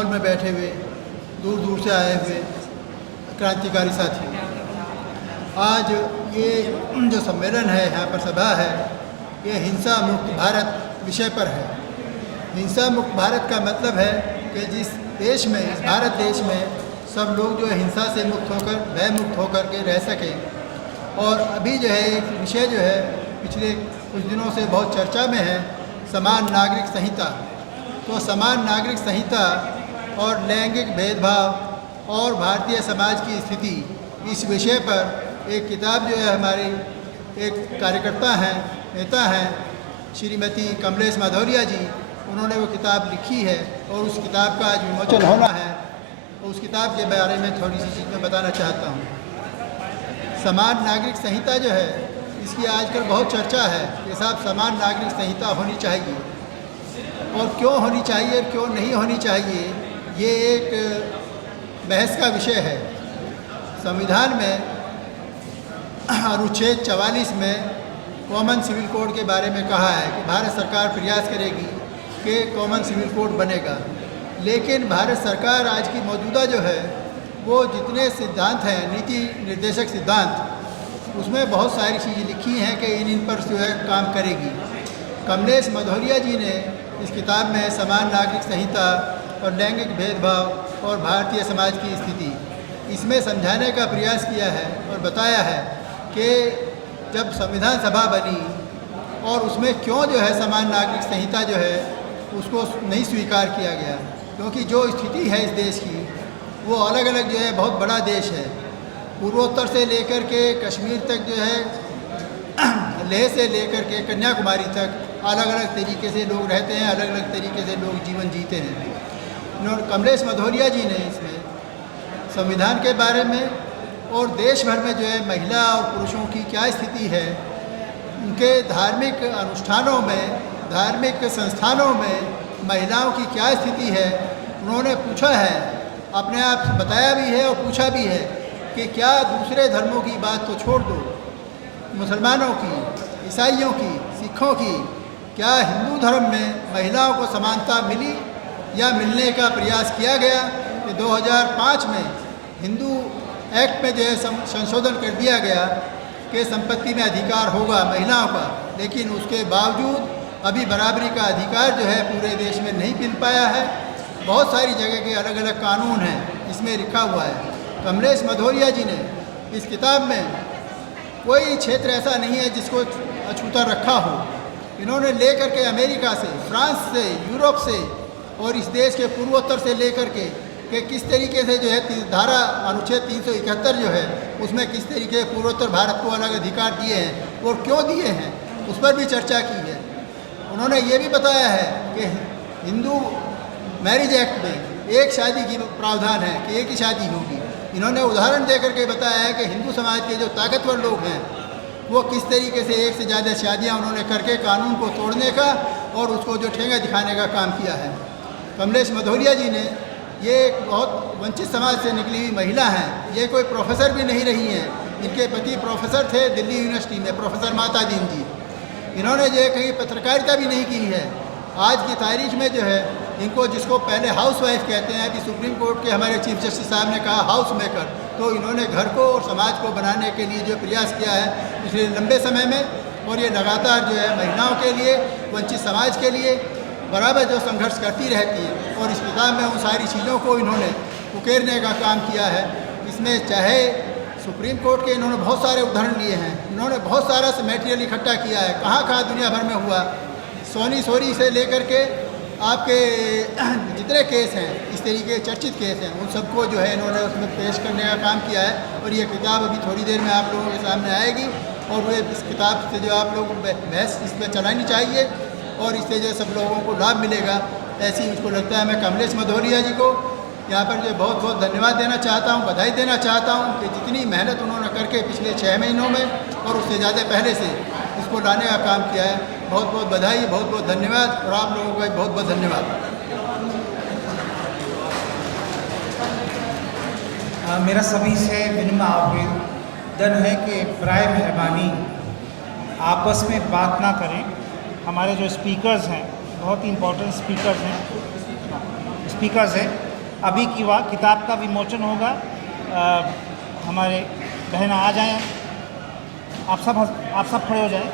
Hall में बैठे हुए दूर दूर से आए हुए क्रांतिकारी साथी, आज ये जो सम्मेलन है, यहाँ पर सभा है, ये हिंसा मुक्त भारत विषय पर है। हिंसा मुक्त भारत का मतलब है कि जिस देश में, इस भारत देश में सब लोग जो है हिंसा से मुक्त होकर, भय मुक्त होकर के रह सकें। और अभी जो है एक विषय जो है पिछले कुछ दिनों से बहुत चर्चा में है, समान नागरिक संहिता। तो समान नागरिक संहिता और लैंगिक भेदभाव और भारतीय समाज की स्थिति, इस विषय पर एक किताब जो है हमारे एक कार्यकर्ता हैं, नेता हैं, श्रीमती कमलेश माधौरिया जी, उन्होंने वो किताब लिखी है और उस किताब का आज विमोचन होना है। तो उस किताब के बारे में थोड़ी सी चीज़ मैं बताना चाहता हूँ। समान नागरिक संहिता जो है, इसकी आजकल बहुत चर्चा है कि साहब समान नागरिक संहिता होनी चाहिए, और क्यों होनी चाहिए और क्यों नहीं होनी चाहिए, ये एक बहस का विषय है। संविधान में अनुच्छेद 44 में कॉमन सिविल कोड के बारे में कहा है कि भारत सरकार प्रयास करेगी कि कॉमन सिविल कोड बनेगा। लेकिन भारत सरकार आज की मौजूदा जो है वो जितने सिद्धांत हैं, नीति निर्देशक सिद्धांत, उसमें बहुत सारी चीज़ें लिखी हैं कि इन पर जो है काम करेगी। कमलेश माधौरिया जी ने इस किताब में समान नागरिक संहिता और लैंगिक भेदभाव और भारतीय समाज की स्थिति, इसमें समझाने का प्रयास किया है और बताया है कि जब संविधान सभा बनी और उसमें क्यों जो है समान नागरिक संहिता जो है उसको नहीं स्वीकार किया गया, क्योंकि जो स्थिति है इस देश की वो अलग अलग जो है, बहुत बड़ा देश है। पूर्वोत्तर से लेकर के कश्मीर तक जो है, लेह से लेकर के कन्याकुमारी तक अलग अलग तरीके से लोग रहते हैं, अलग अलग तरीके से लोग जीवन जीते हैं। कमलेश माधौरिया जी ने इसमें संविधान के बारे में और देश भर में जो है महिला और पुरुषों की क्या स्थिति है, उनके धार्मिक अनुष्ठानों में, धार्मिक संस्थानों में महिलाओं की क्या स्थिति है, उन्होंने पूछा है, अपने आप बताया भी है और पूछा भी है कि क्या दूसरे धर्मों की बात तो छोड़ दो, मुसलमानों की, ईसाइयों की, सिखों की, क्या हिंदू धर्म में महिलाओं को समानता मिली या मिलने का प्रयास किया गया? कि 2005 में हिंदू एक्ट में जो है संशोधन कर दिया गया कि संपत्ति में अधिकार होगा महिलाओं का, लेकिन उसके बावजूद अभी बराबरी का अधिकार जो है पूरे देश में नहीं मिल पाया है। बहुत सारी जगह के अलग अलग कानून हैं, इसमें लिखा हुआ है। कमलेश माधौरिया जी ने इस किताब में कोई क्षेत्र ऐसा नहीं है जिसको अछूता रखा हो। इन्होंने लेकर के अमेरिका से, फ्रांस से, यूरोप से और इस देश के पूर्वोत्तर से लेकर के कि किस तरीके से जो है धारा अनुच्छेद 371 जो है उसमें किस तरीके पूर्वोत्तर भारत को अलग अधिकार दिए हैं और क्यों दिए हैं, उस पर भी चर्चा की है। उन्होंने ये भी बताया है कि हिंदू मैरिज एक्ट में एक शादी की प्रावधान है कि एक ही शादी होगी। इन्होंने उदाहरण देकर के बताया है कि हिंदू समाज के जो ताकतवर लोग हैं वो किस तरीके से एक से ज़्यादा शादियाँ उन्होंने करके कानून को तोड़ने का और उसको जो ठेंगा दिखाने का काम किया है। कमलेश माधौरिया जी ने, ये एक बहुत वंचित समाज से निकली हुई महिला हैं, ये कोई प्रोफेसर भी नहीं रही हैं। इनके पति प्रोफेसर थे दिल्ली यूनिवर्सिटी में, प्रोफेसर माता दीन जी। इन्होंने जो है कहीं पत्रकारिता भी नहीं की है। आज की तारीख में जो है इनको, जिसको पहले हाउस वाइफ कहते हैं, अभी सुप्रीम कोर्ट के हमारे चीफ जस्टिस साहब ने कहा हाउस मेकर, तो इन्होंने घर को और समाज को बनाने के लिए जो प्रयास किया है पिछले लंबे समय में, और ये लगातार जो है महिलाओं के लिए, वंचित समाज के लिए बराबर जो संघर्ष करती रहती है। और इस किताब में उन सारी चीज़ों को इन्होंने उकेरने का काम किया है। इसमें चाहे सुप्रीम कोर्ट के इन्होंने बहुत सारे उदाहरण लिए हैं, इन्होंने बहुत सारा मटेरियल इकट्ठा किया है, कहाँ कहाँ दुनिया भर में हुआ, सोनी से लेकर के आपके जितने केस हैं, इस तरीके के चर्चित केस हैं, उन सबको जो है इन्होंने उसमें पेश करने का काम किया है। और ये किताब अभी थोड़ी देर में आप लोगों के सामने आएगी और वे इस किताब से जो आप लोगों को बहस इस पर चलानी चाहिए और इससे जो सब लोगों को लाभ मिलेगा, ऐसी मुझको लगता है। मैं कमलेश माधौरिया जी को यहाँ पर जो बहुत बहुत धन्यवाद देना चाहता हूँ, बधाई देना चाहता हूँ कि जितनी मेहनत उन्होंने करके पिछले 6 महीनों में और उससे ज़्यादा पहले से इसको लाने का काम किया है। बहुत बहुत बधाई, बहुत बहुत धन्यवाद, और आप लोगों का बहुत बहुत धन्यवाद। मेरा सभी से विनम्र आवेदन है कि बराए मेहरबानी आपस में बात ना करें। हमारे जो स्पीकर्स हैं बहुत ही इम्पोर्टेंट स्पीकर्स हैं अभी की किताब का विमोचन होगा। हमारे बहन आ जाएं, आप सब खड़े हो जाएं।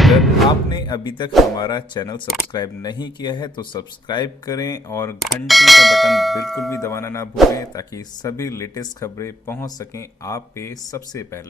अगर आपने अभी तक हमारा चैनल सब्सक्राइब नहीं किया है तो सब्सक्राइब करें और घंटी का बटन बिल्कुल भी दबाना ना भूलें ताकि सभी लेटेस्ट खबरें पहुंच सकें आप पे सबसे पहले।